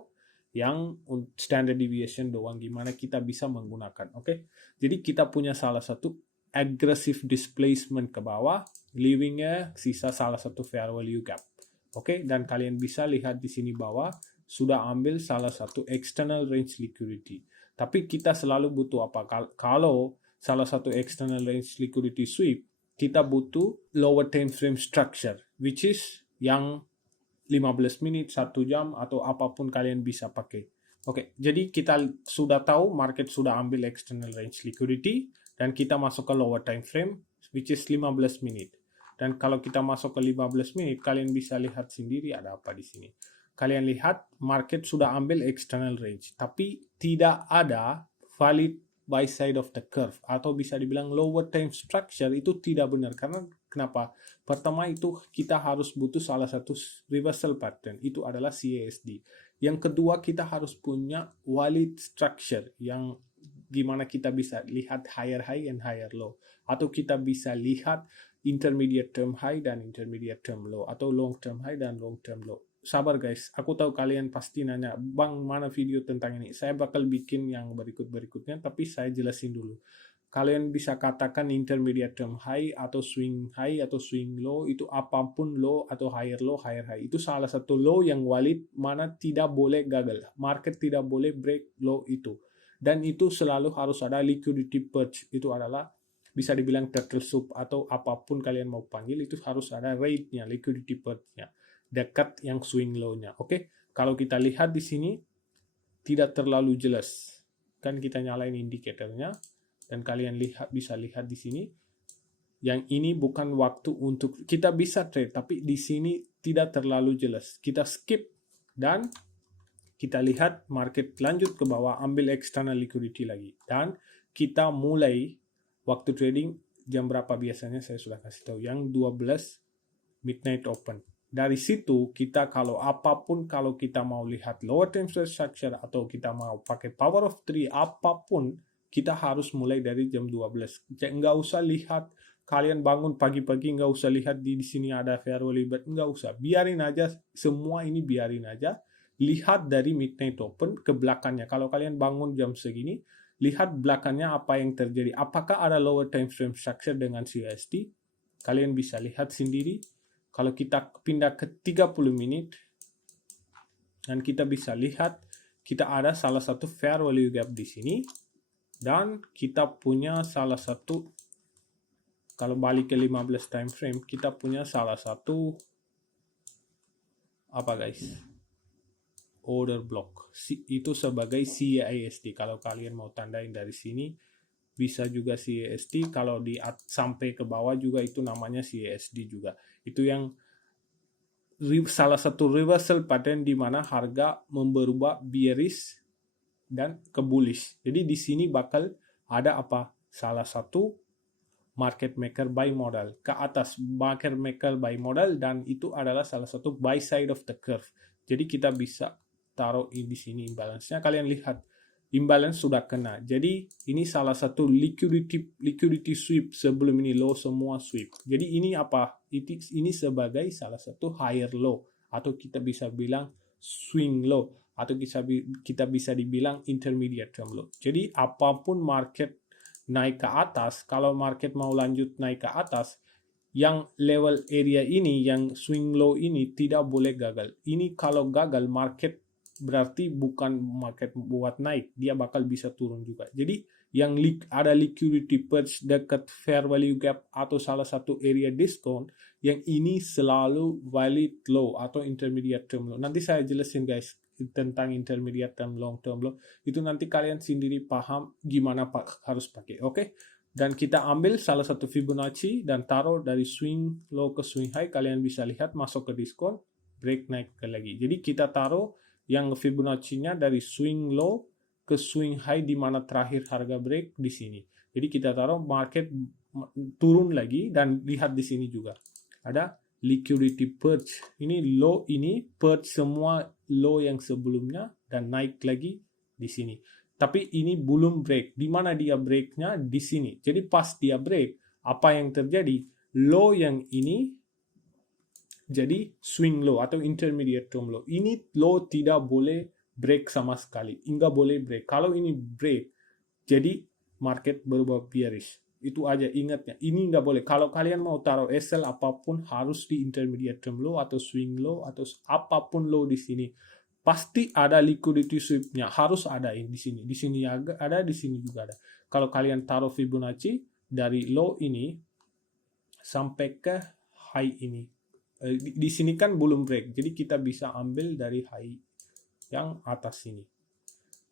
yang standard deviation doang gimana kita bisa menggunakan. Oke. Jadi kita punya salah satu aggressive displacement ke bawah, leaving-nya sisa salah satu fair value gap. Oke, dan kalian bisa lihat di sini bawah sudah ambil salah satu external range liquidity. Tapi kita selalu butuh apa? Kalau salah satu external range liquidity sweep, kita butuh lower time frame structure, which is yang 15 menit, 1 jam, atau apapun kalian bisa pakai. Oke, jadi kita sudah tahu market sudah ambil external range liquidity, dan kita masuk ke lower time frame, which is 15 menit. Dan kalau kita masuk ke 15 menit, kalian bisa lihat sendiri ada apa di sini. Kalian lihat market sudah ambil external range, tapi tidak ada valid buy side of the curve atau bisa dibilang lower time structure. Itu tidak benar karena kenapa? Pertama itu kita harus butuh salah satu reversal pattern, itu adalah CASD. Yang kedua kita harus punya valid structure yang gimana kita bisa lihat higher high and higher low, atau kita bisa lihat intermediate term high dan intermediate term low, atau long term high dan long term low. Sabar guys, aku tahu kalian pasti nanya, Bang mana video tentang ini? Saya bakal bikin yang berikut-berikutnya, tapi saya jelasin dulu. Kalian bisa katakan intermediate term high atau swing high atau swing low, itu apapun low atau higher low, higher high. Itu salah satu low yang valid, mana tidak boleh gagal. Market tidak boleh break low itu. Dan itu selalu harus ada liquidity purge, itu adalah bisa dibilang turtle soup atau apapun kalian mau panggil, itu harus ada rate-nya, liquidity purge-nya. Dekat yang swing low-nya. Oke, kalau kita lihat di sini tidak terlalu jelas. Kan kita nyalain indikatornya dan kalian bisa lihat di sini. Yang ini bukan waktu untuk kita bisa trade, tapi di sini tidak terlalu jelas. Kita skip dan kita lihat market lanjut ke bawah, ambil external liquidity lagi. Dan kita mulai waktu trading jam berapa biasanya saya sudah kasih tahu, yang 12 midnight open. Dari situ kita kalau kita mau lihat lower time structure atau kita mau pakai power of 3 apapun, kita harus mulai dari jam 12. Nggak usah lihat kalian bangun pagi-pagi, nggak usah lihat di sini ada fair value, nggak usah. Biarin aja semua ini, biarin aja. Lihat dari midnight open ke belakangnya. Kalau kalian bangun jam segini, lihat belakangnya apa yang terjadi. Apakah ada lower time frame structure dengan CASD? Kalian bisa lihat sendiri. Kalau kita pindah ke 30 menit, dan kita bisa lihat, kita ada salah satu fair value gap di sini, dan kita punya salah satu, kalau balik ke 15 time frame, kita punya salah satu, apa guys? Order block. Itu sebagai CASD. Kalau kalian mau tandain dari sini, bisa juga CASD. Kalau sampai ke bawah juga itu namanya CASD juga. Itu yang salah satu reversal pattern di mana harga berubah bearish dan ke bullish. Jadi di sini bakal ada apa? Salah satu market maker buy model ke atas, market maker buy model, dan itu adalah salah satu buy side of the curve. Jadi kita bisa taruh di sini imbalance-nya. Kalian lihat imbalance sudah kena. Jadi ini salah satu liquidity sweep, sebelum ini low semua sweep. Jadi ini apa? Ini sebagai salah satu higher low, atau kita bisa bilang swing low, atau kita bisa dibilang intermediate term low. Jadi apapun market naik ke atas, kalau market mau lanjut naik ke atas, yang level area ini, yang swing low ini tidak boleh gagal. Ini kalau gagal, market berarti bukan market buat naik, dia bakal bisa turun juga. Jadi yang ada liquidity purge dekat fair value gap atau salah satu area discount, yang ini selalu valid low atau intermediate term low. Nanti saya jelasin guys tentang intermediate term, long term low. Itu nanti kalian sendiri paham gimana harus pakai. Oke? Dan kita ambil salah satu Fibonacci dan taruh dari swing low ke swing high. Kalian bisa lihat masuk ke diskon, break naik ke lagi. Jadi kita taruh yang Fibonacci-nya dari swing low ke swing high di mana terakhir harga break di sini. Jadi kita taruh market turun lagi, dan lihat di sini juga ada liquidity purge. Ini low, ini purge semua low yang sebelumnya dan naik lagi di sini. Tapi ini belum break. Di mana dia breaknya? Di sini. Jadi pas dia break, apa yang terjadi? Low yang ini jadi swing low atau intermediate term low. Ini low tidak boleh break sama sekali. Enggak boleh break. Kalau ini break, jadi market berubah bearish. Itu aja ingatnya. Ini enggak boleh. Kalau kalian mau taruh SL apapun harus di intermediate term low atau swing low atau apapun low di sini. Pasti ada liquidity sweep-nya. Harus ada di sini. Di sini ada, di sini juga ada. Kalau kalian taruh Fibonacci dari low ini sampai ke high ini. Di sini kan belum break, jadi kita bisa ambil dari high yang atas sini.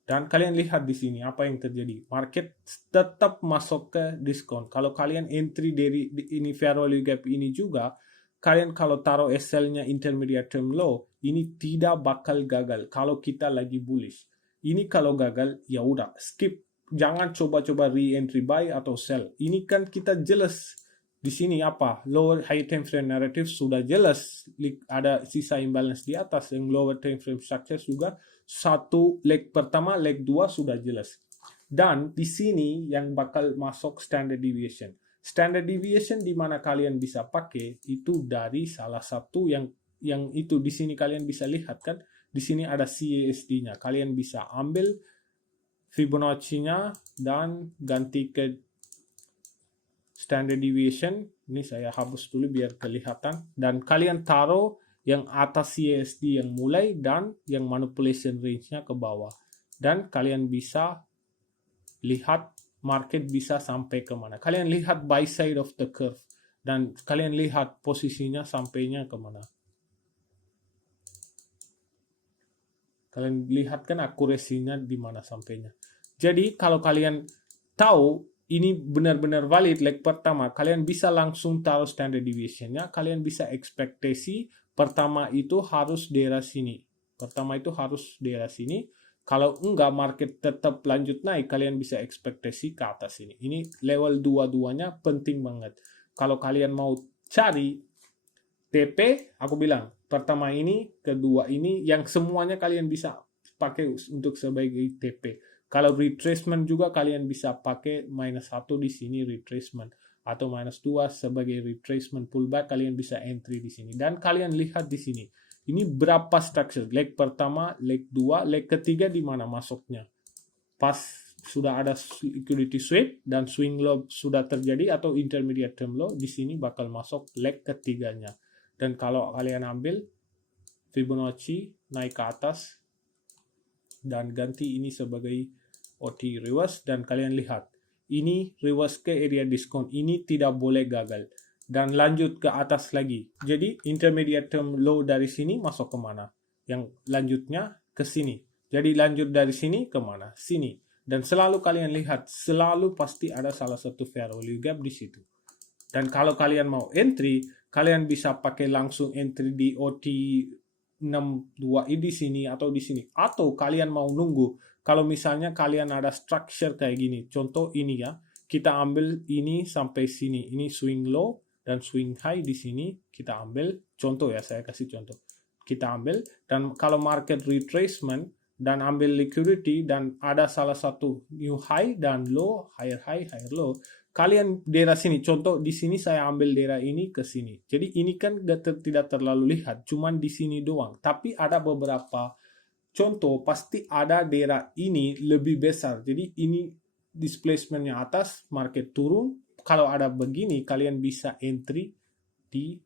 Dan kalian lihat di sini apa yang terjadi. Market tetap masuk ke diskon. Kalau kalian entry dari ini fair value gap ini juga, kalian kalau taruh SL-nya intermediate term low, ini tidak bakal gagal kalau kita lagi bullish. Ini kalau gagal, ya udah skip. Jangan coba-coba re-entry buy atau sell. Ini kan kita jelas. Di sini apa? Lower high time frame narrative sudah jelas, ada sisa imbalance di atas. Yang lower time frame structure juga satu leg pertama, leg 2 sudah jelas. Dan di sini yang bakal masuk standard deviation. Standard deviation di mana kalian bisa pakai itu dari salah satu yang itu di sini kalian bisa lihat kan. Di sini ada CASD-nya. Kalian bisa ambil Fibonacci-nya dan ganti ke standard deviation. Ini saya hapus dulu biar kelihatan. Dan kalian taruh yang atas CASD yang mulai dan yang manipulation range-nya ke bawah. Dan kalian bisa lihat market bisa sampai kemana. Kalian lihat buy side of the curve. Dan kalian lihat posisinya sampainya kemana. Kalian lihat kan akurasinya di mana sampainya. Jadi kalau kalian tahu ini benar-benar valid leg pertama, kalian bisa langsung taruh standard deviation-nya. Kalian bisa ekspektasi pertama itu harus daerah sini. Pertama itu harus daerah sini. Kalau enggak market tetap lanjut naik, kalian bisa ekspektasi ke atas ini. Ini level 2-duanya penting banget. Kalau kalian mau cari TP, aku bilang pertama ini, kedua ini, yang semuanya kalian bisa pakai untuk sebagai TP. Kalau retracement juga kalian bisa pakai -1 di sini retracement, atau -2 sebagai retracement pullback. Kalian bisa entry di sini. Dan kalian lihat di sini. Ini berapa structure? Leg pertama, leg 2, leg ketiga di mana masuknya? Pas sudah ada liquidity sweep dan swing low sudah terjadi atau intermediate term low, di sini bakal masuk leg ketiganya. Dan kalau kalian ambil Fibonacci naik ke atas dan ganti ini sebagai OT reverse, dan kalian lihat ini reverse ke area diskon, ini tidak boleh gagal dan lanjut ke atas lagi. Jadi intermediate term low dari sini masuk kemana? Yang lanjutnya ke sini. Jadi lanjut dari sini kemana? Sini. Dan selalu kalian lihat, selalu pasti ada salah satu fair value gap di situ. Dan kalau kalian mau entry, kalian bisa pakai langsung entry di OT 62 di sini atau di sini. Atau kalian mau nunggu, kalau misalnya kalian ada structure kayak gini. Contoh ini ya, kita ambil ini sampai sini. Ini swing low dan swing high di sini. Kita ambil contoh ya, saya kasih contoh. Kita ambil, dan kalau market retracement dan ambil liquidity dan ada salah satu new high dan low, higher high, higher low, kalian daerah sini, contoh di sini saya ambil daerah ini ke sini. Jadi ini kan tidak terlalu lihat, cuman di sini doang. Tapi ada beberapa contoh, pasti ada daerah ini lebih besar. Jadi ini displacementnya atas, market turun. Kalau ada begini, kalian bisa entry di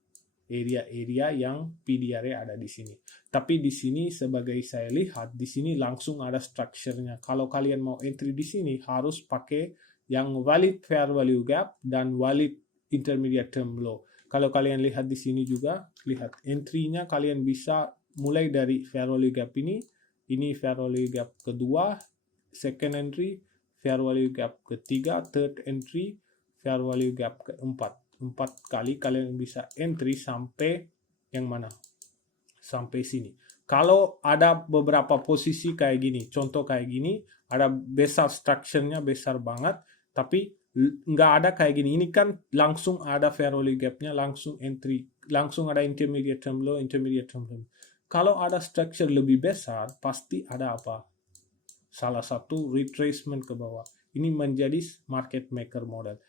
area-area yang PDR-nya ada di sini. Tapi di sini sebagai saya lihat, di sini langsung ada structure-nya. Kalau kalian mau entry di sini, harus pakai yang valid fair value gap dan valid intermediate term low. Kalau kalian lihat di sini juga, lihat entry-nya kalian bisa mulai dari fair value gap ini fair value gap kedua, second entry, fair value gap ketiga, third entry, fair value gap keempat. 4 kali kalian bisa entry sampai yang mana? Sampai sini. Kalau ada beberapa posisi kayak gini, contoh kayak gini, ada besar structure-nya, besar banget, tapi nggak ada kayak gini. Ini kan langsung ada fair value gap-nya, langsung entry, langsung ada intermediate term low, intermediate term low. Kalau ada structure lebih besar, pasti ada apa? Salah satu retracement ke bawah. Ini menjadi market maker model.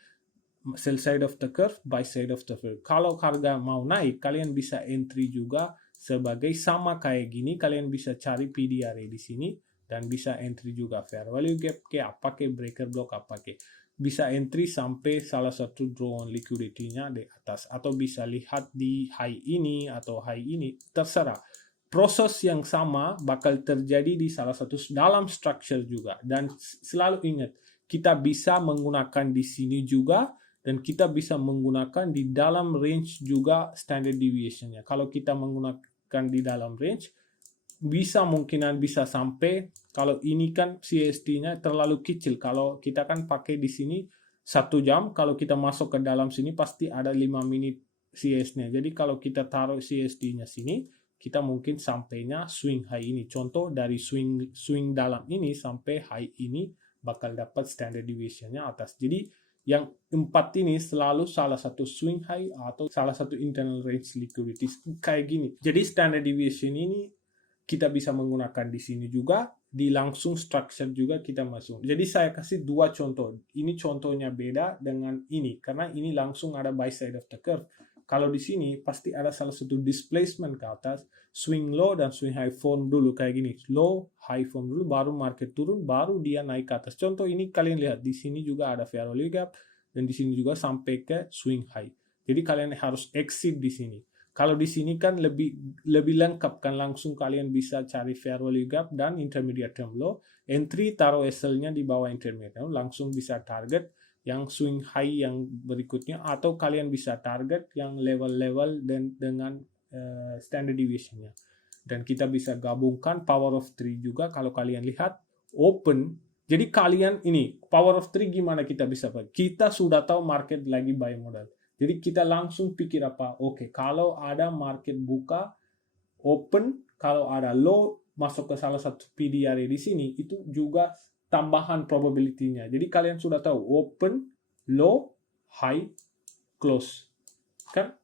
Sell side of the curve, buy side of the curve. Kalau harga mau naik, kalian bisa entry juga sebagai sama kayak gini. Kalian bisa cari PDR di sini dan bisa entry juga fair value gap ke apa ke breaker block apa ke. Bisa entry sampai salah satu draw on liquidity-nya di atas, atau bisa lihat di high ini atau high ini, terserah. Proses yang sama bakal terjadi di salah satu dalam structure juga. Dan selalu ingat, kita bisa menggunakan di sini juga, dan kita bisa menggunakan di dalam range juga standard deviation-nya. Kalau kita menggunakan di dalam range, mungkinan bisa sampai, kalau ini kan CST-nya terlalu kecil. Kalau kita kan pakai di sini 1 jam, kalau kita masuk ke dalam sini pasti ada 5 menit CS-nya. Jadi kalau kita taruh CST-nya sini, kita mungkin sampainya swing high ini. Contoh dari swing dalam ini sampai high ini bakal dapat standard deviation-nya atas. Jadi yang 4 ini selalu salah satu swing high atau salah satu internal range liquidity kayak gini. Jadi standard deviation ini kita bisa menggunakan di sini juga, di langsung structure juga kita masuk. Jadi saya kasih 2 contoh. Ini contohnya beda dengan ini karena ini langsung ada buy side of the curve. Kalau di sini pasti ada salah satu displacement ke atas, swing low dan swing high form dulu kayak gini. Low, high form dulu, baru market turun, baru dia naik ke atas. Contoh ini kalian lihat, di sini juga ada fair value gap, dan di sini juga sampai ke swing high. Jadi kalian harus exit di sini. Kalau di sini kan lebih lengkap kan, langsung kalian bisa cari fair value gap dan intermediate term low. Entry taruh SL-nya di bawah intermediate term, langsung bisa target yang swing high yang berikutnya, atau kalian bisa target yang level-level dengan standard deviation-nya. Dan kita bisa gabungkan power of 3 juga. Kalau kalian lihat open, jadi kalian ini power of 3 gimana kita bisa pakai? Kita sudah tahu market lagi buy modal. Jadi kita langsung pikir apa? Oke, kalau ada market buka open, kalau ada low masuk ke salah satu PDR di sini, itu juga tambahan probability-nya. Jadi kalian sudah tahu open, low, high, close. Kan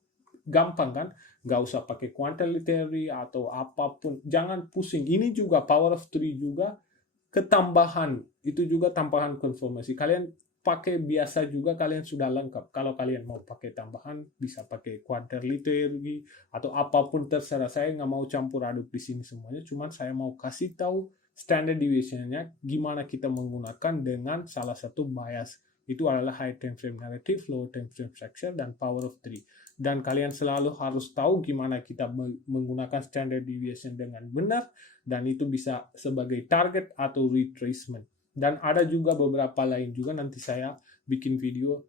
gampang kan? Nggak usah pakai quantitative atau apapun. Jangan pusing. Ini juga power of 3 juga ketambahan. Itu juga tambahan konfirmasi. Kalian pakai biasa juga, kalian sudah lengkap. Kalau kalian mau pakai tambahan, bisa pakai quantitative atau apapun, terserah. Saya nggak mau campur aduk di sini semuanya. Cuman saya mau kasih tahu standard deviation-nya gimana kita menggunakan dengan salah satu bias Itu adalah high time frame narrative, low time frame structure, dan power of three. Dan kalian selalu harus tahu gimana kita menggunakan standard deviation dengan benar, dan itu bisa sebagai target atau retracement. Dan ada juga beberapa lain juga, nanti saya bikin video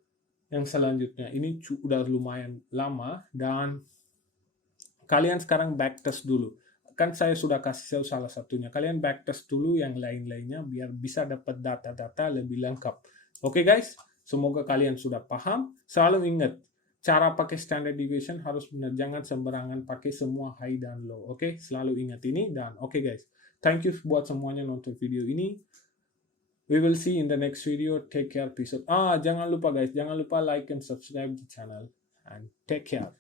yang selanjutnya. Ini udah lumayan lama, dan kalian sekarang backtest dulu. Kan saya sudah kasih salah satunya. Kalian backtest dulu yang lain-lainnya biar bisa dapat data-data lebih lengkap. Oke guys, semoga kalian sudah paham. Selalu ingat, cara pakai standard deviation harus benar. Jangan sembarangan pakai semua high dan low. Oke, selalu ingat ini. Dan oke guys, thank you buat semuanya nonton video ini. We will see in the next video. Take care, peace out. Jangan lupa guys, jangan lupa like and subscribe the channel. And take care.